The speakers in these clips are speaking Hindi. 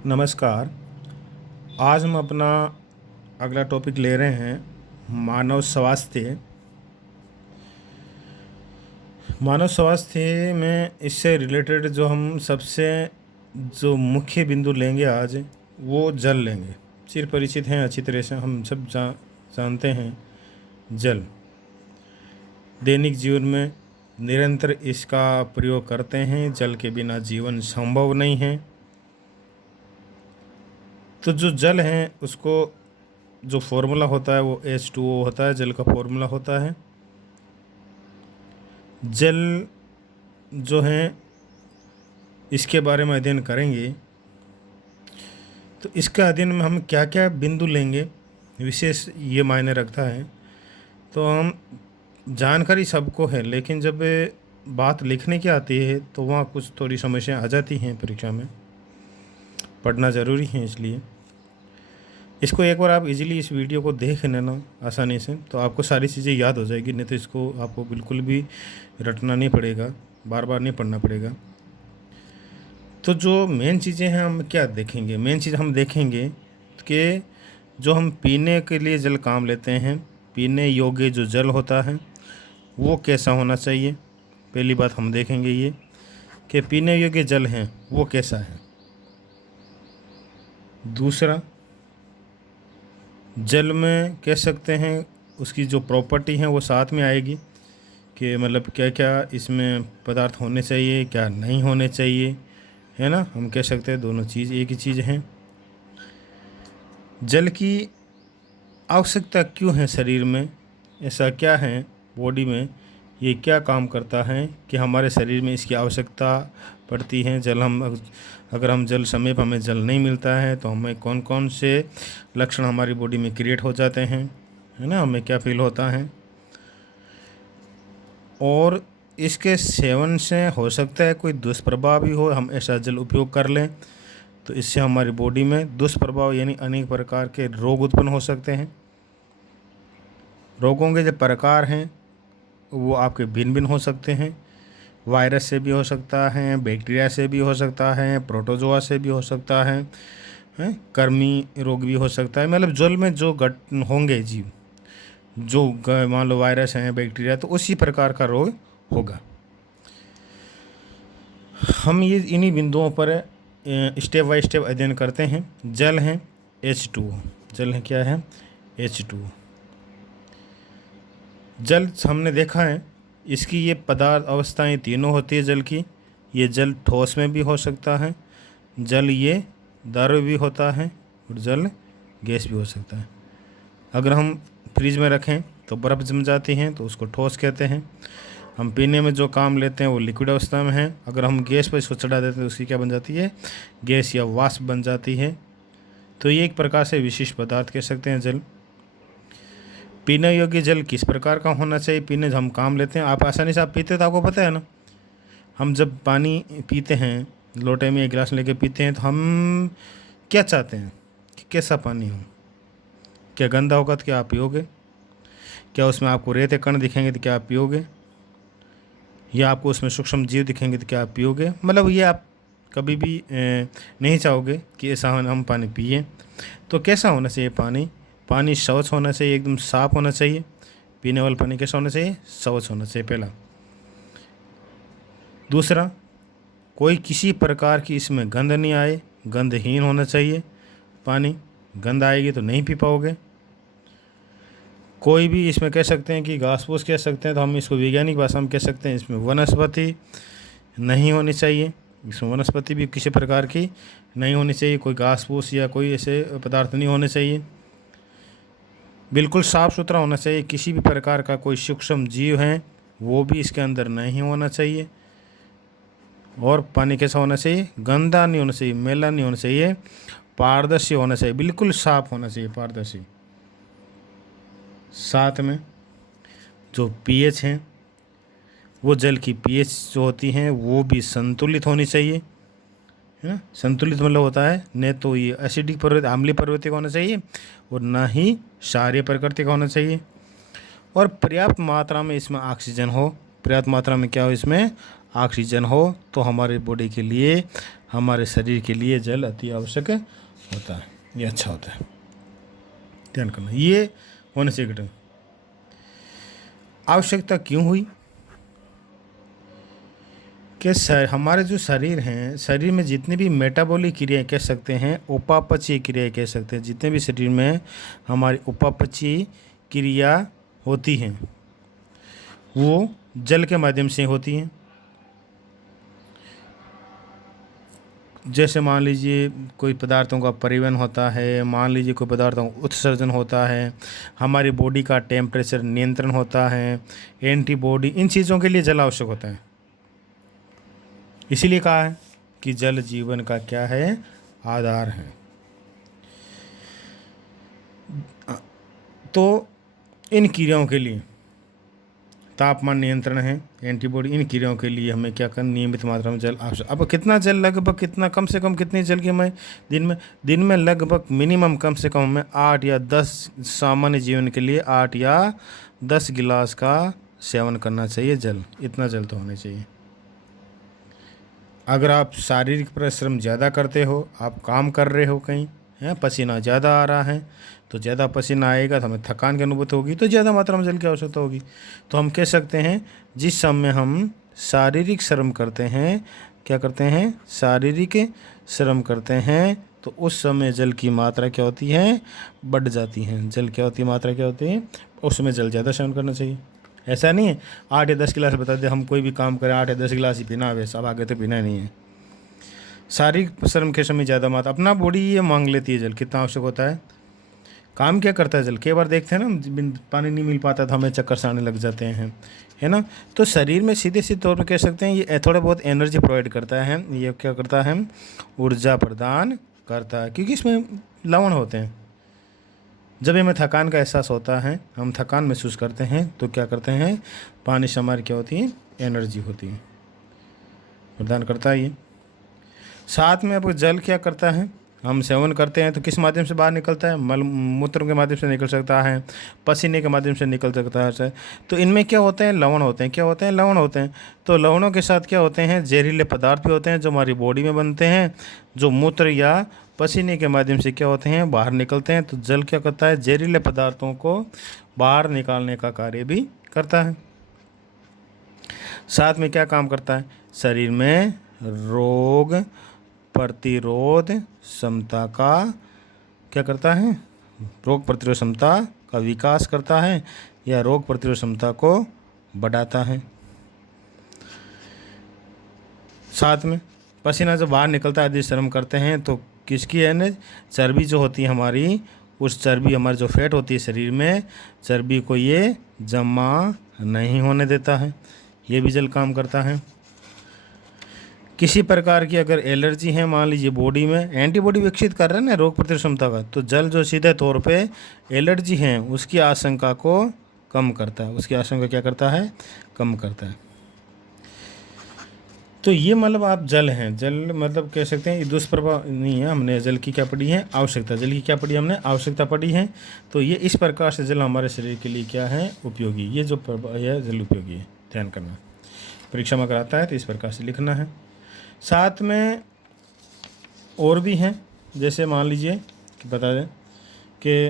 नमस्कार। आज हम अपना अगला टॉपिक ले रहे हैं मानव स्वास्थ्य। मानव स्वास्थ्य में इससे रिलेटेड जो मुख्य बिंदु लेंगे आज, वो जल लेंगे। चिर परिचित हैं, अच्छी तरह से हम सब जानते हैं जल। दैनिक जीवन में निरंतर इसका प्रयोग करते हैं। जल के बिना जीवन संभव नहीं है। तो जो जल है उसको जो फॉर्मूला होता है वो H2O होता है। जल का फॉर्मूला होता है। जल जो है इसके बारे में अध्ययन करेंगे। तो इसका अध्ययन में हम क्या क्या बिंदु लेंगे विशेष ये मायने रखता है। तो हम जानकारी सबको है, लेकिन जब बात लिखने की आती है तो वहाँ कुछ थोड़ी समस्याएं आ जाती हैं। परीक्षा में पढ़ना ज़रूरी है, इसलिए इसको एक बार आप इजीली इस वीडियो को देख लेना आसानी से, तो आपको सारी चीज़ें याद हो जाएगी। नहीं तो इसको आपको बिल्कुल भी रटना नहीं पड़ेगा, बार बार नहीं पढ़ना पड़ेगा। तो जो मेन चीज़ें हैं हम क्या देखेंगे, मेन चीज़ हम देखेंगे कि जो हम पीने के लिए जल काम लेते हैं, पीने योग्य जो जल होता है वो कैसा होना चाहिए। पहली बात हम देखेंगे ये कि पीने योग्य जल है वो कैसा है। दूसरा, जल में कह सकते हैं उसकी जो प्रॉपर्टी है वो साथ में आएगी कि मतलब क्या क्या इसमें पदार्थ होने चाहिए, क्या नहीं होने चाहिए, है ना। हम कह सकते हैं दोनों चीज़ एक ही चीज़ है। जल की आवश्यकता क्यों है शरीर में, ऐसा क्या है बॉडी में, ये क्या काम करता है कि हमारे शरीर में इसकी आवश्यकता पड़ती है। अगर हम जल समय पर हमें जल नहीं मिलता है तो हमें कौन कौन से लक्षण हमारी बॉडी में क्रिएट हो जाते हैं, है ना, हमें क्या फील होता है। और इसके सेवन से हो सकता है कोई दुष्प्रभाव भी हो। हम ऐसा जल उपयोग कर लें तो इससे हमारी बॉडी में दुष्प्रभाव यानी अनेक प्रकार के रोग उत्पन्न हो सकते हैं। रोगों के जो प्रकार हैं वो आपके भिन्न भिन्न हो सकते हैं। वायरस से भी हो सकता है, बैक्टीरिया से भी हो सकता है, प्रोटोजोआ से भी हो सकता है, कृमि रोग भी हो सकता है। मतलब जल में जो घटन होंगे जीव, जो मान लो वायरस हैं, बैक्टीरिया, तो उसी प्रकार का रोग होगा। हम ये इन्हीं बिंदुओं पर स्टेप बाय स्टेप अध्ययन करते हैं। जल है H2O। जल है क्या है H2O। जल हमने देखा है इसकी ये पदार्थ अवस्थाएं तीनों होती है जल की। ये जल ठोस में भी हो सकता है, जल ये द्रव भी होता है, और जल गैस भी हो सकता है। अगर हम फ्रिज में रखें तो बर्फ़ जम जाती है तो उसको ठोस कहते हैं। हम पीने में जो काम लेते हैं वो लिक्विड अवस्था में है। अगर हम गैस पर इसको चढ़ा देते हैं तो उसकी क्या बन जाती है, गैस या वाष्प बन जाती है। तो ये एक प्रकार से विशिष्ट पदार्थ कह सकते हैं जल। पीने योग्य जल किस प्रकार का होना चाहिए, पीने हम काम लेते हैं, आप आसानी से आप पीते तो आपको पता है ना। हम जब पानी पीते हैं, लोटे में एक गिलास लेके पीते हैं, तो हम क्या चाहते हैं कि कैसा पानी हो। क्या गंदा होगा तो क्या आप पियोगे? क्या उसमें आपको रेत कण दिखेंगे तो क्या आप पियोगे? या आपको उसमें सूक्ष्म जीव दिखेंगे तो क्या आप पियोगे? मतलब ये आप कभी भी नहीं चाहोगे कि ऐसा हम पानी पिए। तो कैसा होना चाहिए पानी? पानी स्वच्छ होना चाहिए, एकदम साफ़ होना चाहिए। पीने वाला पानी कैसा होना चाहिए? स्वच्छ होना चाहिए पहला। दूसरा, कोई किसी प्रकार की इसमें गंध नहीं आए, गंधहीन होना चाहिए पानी। गंध आएगी तो नहीं पी पाओगे। कोई भी इसमें कह सकते हैं कि घास फूस कह सकते हैं, तो हम इसको वैज्ञानिक भाषा में कह सकते हैं इसमें वनस्पति नहीं होनी चाहिए। इसमें वनस्पति भी किसी प्रकार की नहीं होनी चाहिए, कोई घास फूस या कोई ऐसे पदार्थ नहीं होने चाहिए। बिल्कुल साफ़ सुथरा होना चाहिए। किसी भी प्रकार का कोई सूक्ष्म जीव है वो भी इसके अंदर नहीं होना चाहिए। और पानी कैसा होना चाहिए? गंदा नहीं होना चाहिए, मैला नहीं होना चाहिए, पारदर्शी होना चाहिए, बिल्कुल साफ़ होना चाहिए, पारदर्शी। साथ में जो पीएच हैं, वो जल की पीएच जो होती हैं वो भी संतुलित होनी चाहिए, है ना। संतुलित मतलब होता है न तो ये एसिडिक अम्लीय प्रवृत्ति का होना चाहिए और ना ही क्षारीय प्रकृति का होना चाहिए। और पर्याप्त मात्रा में इसमें ऑक्सीजन हो। पर्याप्त मात्रा में क्या हो, इसमें ऑक्सीजन हो, तो हमारी बॉडी के लिए हमारे शरीर के लिए जल अति आवश्यक होता है, ये अच्छा होता है, ध्यान करना। ये होने से घटना आवश्यकता क्यों हुई कि हमारे जो शरीर हैं, शरीर में जितनी भी मेटाबॉलिक क्रियाएं कह सकते हैं, उपापचयी क्रियाएं कह सकते हैं, जितने भी शरीर में हमारी उपापचयी क्रिया होती हैं वो जल के माध्यम से होती हैं। जैसे मान लीजिए कोई पदार्थों का परिवहन होता है, मान लीजिए कोई पदार्थों का उत्सर्जन होता है, हमारी बॉडी का टेम्परेचर नियंत्रण होता है, एंटीबॉडी, इन चीज़ों के लिए जल आवश्यक होता है। इसीलिए कहा है कि जल जीवन का क्या है, आधार है। तो इन क्रियाओं के लिए तापमान नियंत्रण है, एंटीबॉडी, इन क्रियाओं के लिए हमें क्या करना, नियमित मात्रा में जल आवश्यक। अब कितना जल, लगभग कितना, कम से कम कितनी जल की हमें दिन में लगभग मिनिमम कम से कम हमें 8 या 10, सामान्य जीवन के लिए 8 या 10 गिलास का सेवन करना चाहिए जल, इतना जल तो होना चाहिए। अगर आप शारीरिक परिश्रम ज़्यादा करते हो, आप काम कर रहे हो कहीं हैं, पसीना ज़्यादा आ रहा है, तो ज़्यादा पसीना आएगा तो हमें थकान की अनुभूति होगी, तो ज़्यादा मात्रा में जल की आवश्यकता होगी। तो हम कह सकते हैं जिस समय हम शारीरिक श्रम करते हैं, क्या करते हैं, शारीरिक श्रम करते हैं, तो उस समय जल की मात्रा क्या होती है, बढ़ जाती है। जल क्या होती है, मात्रा क्या होती है, उस समय जल ज़्यादा सेवन करना चाहिए। ऐसा नहीं है 8 या 10 गिलास बता दे, हम कोई भी काम करें 8 या 10 गिलास ही पीना है, सब आगे तो पीना नहीं है। शारीरिक श्रम के समय ज़्यादा मात्रा, अपना बॉडी ये मांग लेती है जल कितना आवश्यक होता है। काम क्या करता है जल, कई बार देखते हैं ना, पानी नहीं मिल पाता तो हमें चक्कर से आने लग जाते हैं, है ना। तो शरीर में सीधे तौर पर कह सकते हैं ये थोड़ा बहुत एनर्जी प्रोवाइड करता है, ये क्या करता है, ऊर्जा प्रदान करता है, क्योंकि इसमें लवण होते हैं। जब हमें थकान का एहसास होता है, हम थकान महसूस करते हैं, तो क्या करते हैं, पानी से हमारी क्या होती है, एनर्जी होती है, प्रदान करता है ये। साथ में अब जल क्या करता है, हम सेवन करते हैं तो किस माध्यम से बाहर निकलता है, मल मूत्र के माध्यम से निकल सकता है, पसीने के माध्यम से निकल सकता है। तो इनमें क्या होते हैं, लवण होते हैं, क्या होते हैं, लवण होते हैं। तो लवणों के साथ क्या होते हैं, जहरीले पदार्थ भी होते हैं जो हमारी बॉडी में बनते हैं, जो मूत्र या पसीने के माध्यम से क्या होते हैं, बाहर निकलते हैं। तो जल क्या करता है, जहरीले पदार्थों को बाहर निकालने का कार्य भी करता है। साथ में क्या काम करता है, शरीर में रोग प्रतिरोध क्षमता का क्या करता है, रोग प्रतिरोध क्षमता का विकास करता है या रोग प्रतिरोध क्षमता को बढ़ाता है। साथ में पसीना जब बाहर निकलता है, यदि श्रम करते हैं तो किसकी है, चर्बी जो होती है हमारी, उस चर्बी, हमारी जो फैट होती है शरीर में, चर्बी को ये जमा नहीं होने देता है, ये भी जल काम करता है। किसी प्रकार की अगर एलर्जी है मान लीजिए बॉडी में, एंटीबॉडी विकसित कर रहा है ना रोग प्रतिरोध क्षमता का, तो जल जो सीधे तौर पे एलर्जी है उसकी आशंका को कम करता है, उसकी आशंका क्या करता है, कम करता है। तो ये मतलब आप जल हैं, जल मतलब कह सकते हैं ये दुष्प्रभाव नहीं है। हमने जल की क्या पढ़ी है, आवश्यकता, जल की क्या पढ़ी हमने, आवश्यकता पढ़ी है। तो ये इस प्रकार से जल हमारे शरीर के लिए क्या है, उपयोगी, ये जो यह जल उपयोगी है, ध्यान करना। परीक्षा में कराता है तो इस प्रकार से लिखना है। साथ में और भी हैं, जैसे मान लीजिए कि बता दें कि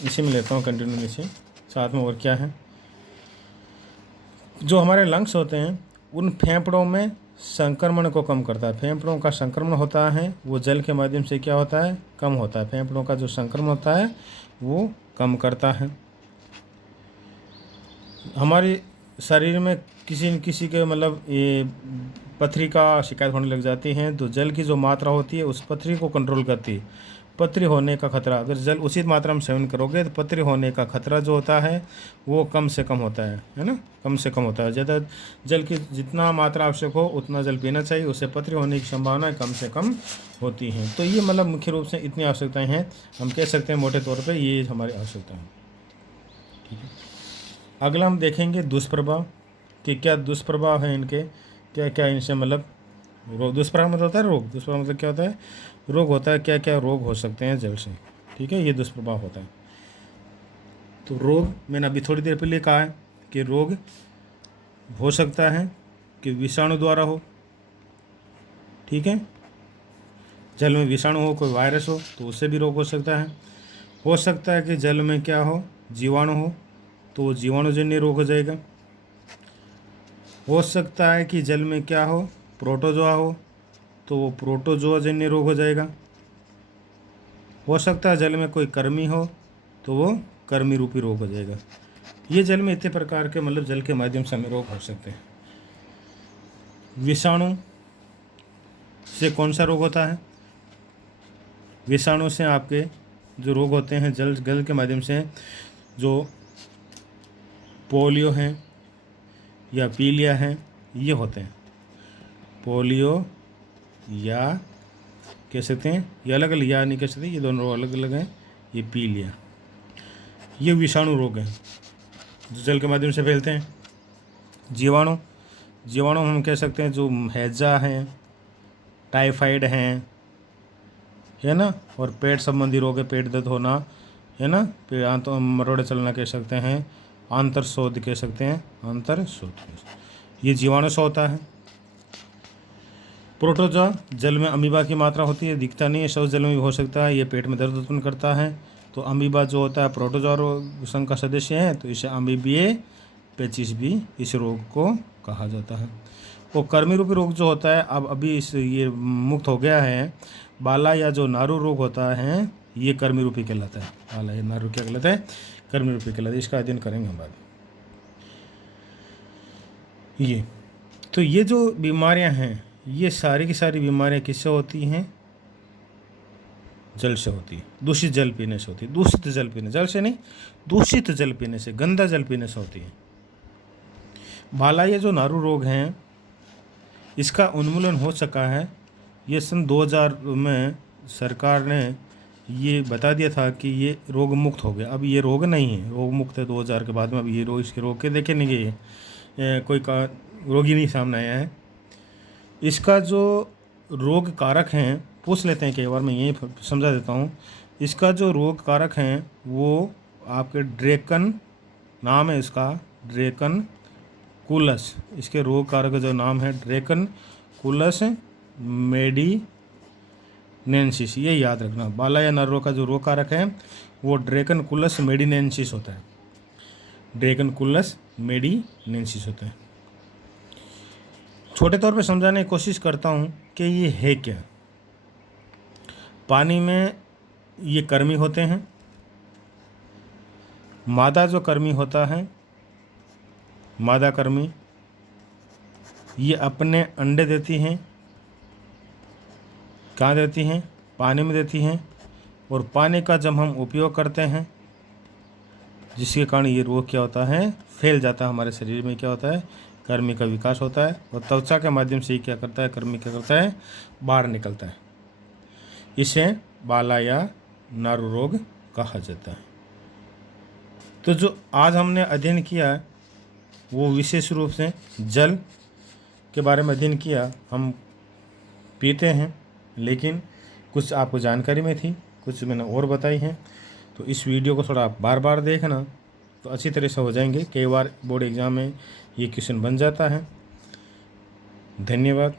इसी में लेता हूँ कंटिन्यू नीचे। साथ में और क्या है, जो हमारे लंग्स होते हैं उन फेफड़ों में संक्रमण को कम करता है। फेफड़ों का संक्रमण होता है वो जल के माध्यम से क्या होता है, कम होता है। फेफड़ों का जो संक्रमण होता है वो कम करता है। हमारे शरीर में किसी न किसी के मतलब ये पथरी का शिकायत होने लग जाती है, तो जल की जो मात्रा होती है उस पथरी को कंट्रोल करती है। पथरी होने का खतरा, अगर जल उचित मात्रा में सेवन करोगे तो पथरी होने का खतरा जो होता है वो कम से कम होता है ना, कम से कम होता है। ज़्यादा जल की जितना मात्रा आवश्यक हो उतना जल पीना चाहिए, उससे पथरी होने की संभावना कम से कम होती है। तो ये मतलब मुख्य रूप से इतनी आवश्यकताएँ हैं, हम कह सकते हैं मोटे तौर पर ये हमारी आवश्यकता है। ठीक है, अगला हम देखेंगे दुष्प्रभाव कि क्या दुष्प्रभाव है इनके, क्या क्या इनसे मतलब रोग, दुष्प्रभाव मतलब होता है रोग, दुष्प्रभाव मतलब क्या होता है, रोग होता है, क्या क्या रोग हो सकते हैं जल से। ठीक है, ये दुष्प्रभाव होता है। तो रोग मैंने अभी थोड़ी देर पहले कहा है कि रोग हो सकता है कि विषाणु द्वारा हो, ठीक है। जल में विषाणु हो, कोई वायरस हो तो उससे भी रोग हो सकता है कि जल में क्या हो, जीवाणु हो तो जीवाणुजन्य रोग हो जाएगा। हो सकता है कि जल में क्या हो, प्रोटोजोआ हो तो वो प्रोटोजोआजन्य रोग हो जाएगा। हो सकता है जल में कोई कृमि हो तो वो कृमि रूपी रोग हो जाएगा। ये जल में इतने प्रकार के मतलब जल के माध्यम से हमें रोग हो सकते हैं। विषाणु से कौन सा रोग होता है? विषाणु से आपके जो रोग होते हैं जल के माध्यम से, जो पोलियो हैं या पीलिया हैं, ये होते हैं। पोलियो या कह सकते हैं, ये अलग अलग या नहीं कह सकते, ये दोनों अलग अलग हैं। ये पीलिया, ये विषाणु रोग हैं जो जल के माध्यम से फैलते हैं। जीवाणु हम कह सकते हैं जो हैजा हैं, टाइफाइड हैं, है ना, और पेट संबंधी रोग है, पेट दर्द होना, है ना, मरोड़े चलना कह सकते हैं, आंतरशोथ कह सकते हैं, आंतरशोथ, ये जीवाणु से होता है। प्रोटोजोआ जल में अमीबा की मात्रा होती है, दिखता नहीं है, शौच जल में भी हो सकता है, ये पेट में दर्द उत्पन्न करता है। तो अमीबा जो होता है प्रोटोजोआ संघ का सदस्य है, तो इसे अमीबिए पेचिस भी इस रोग को कहा जाता है। वो कृमि रूपी रोग जो होता है, अब अभी इस ये मुक्त हो गया है। बाला या जो नारू रोग होता है ये कृमि रूपी कहलाता है। बाला या नारू क्या कहलाता है? कृमि रूपी कहलाता है। इसका अध्ययन करेंगे हम बाद। ये जो बीमारियां हैं, ये सारी की सारी बीमारियां किससे होती हैं? जल से होती है। दूषित जल पीने से होती है। दूषित जल पीने, जल से नहीं, दूषित जल पीने से, गंदा जल पीने से होती है। बाला या जो नारू रोग हैं, इसका उन्मूलन हो सका है। ये सन 2000 में सरकार ने ये बता दिया था कि ये रोग मुक्त हो गया। अब ये रोग नहीं है, रोग मुक्त है 2000 के बाद में। अब ये रोग, इसके रोग के देखे नहीं गए, कोई रोग ही नहीं सामने आया है। इसका जो रोग कारक हैं, पूछ लेते हैं कई बार, मैं यही समझा देता हूँ। इसका जो रोग कारक हैं वो आपके ड्रेकन नाम है इसका, ड्रेकन कुलस। इसके रोग कारक का जो नाम है ड्रेकन कुलस मेडिनेंसिस, ये याद रखना। बाला या नर रोग का जो रोग कारक है वो ड्रेकन कुलस मेडिनेंसिस होता है। ड्रेकन कुलस मेडिनेंसिस होता है। छोटे तौर पे समझाने की कोशिश करता हूँ कि ये है क्या। पानी में ये कृमि होते हैं। मादा जो कृमि होता है, मादा कृमि, ये अपने अंडे देती हैं। कहाँ देती हैं? पानी में देती हैं। और पानी का जब हम उपयोग करते हैं, जिसके कारण ये रोग क्या होता है? फैल जाता है। हमारे शरीर में क्या होता है? कृमि का विकास होता है और त्वचा के माध्यम से ही क्या करता है? कृमि क्या करता है? बाहर निकलता है। इसे बाला या नारू रोग कहा जाता है। तो जो आज हमने अध्ययन किया है वो विशेष रूप से जल के बारे में अध्ययन किया। हम पीते हैं, लेकिन कुछ आपको जानकारी में थी, कुछ मैंने और बताई हैं। तो इस वीडियो को थोड़ा आप बार बार देखना तो अच्छी तरह से हो जाएंगे। कई बार बोर्ड एग्ज़ाम में ये क्वेश्चन बन जाता है। धन्यवाद।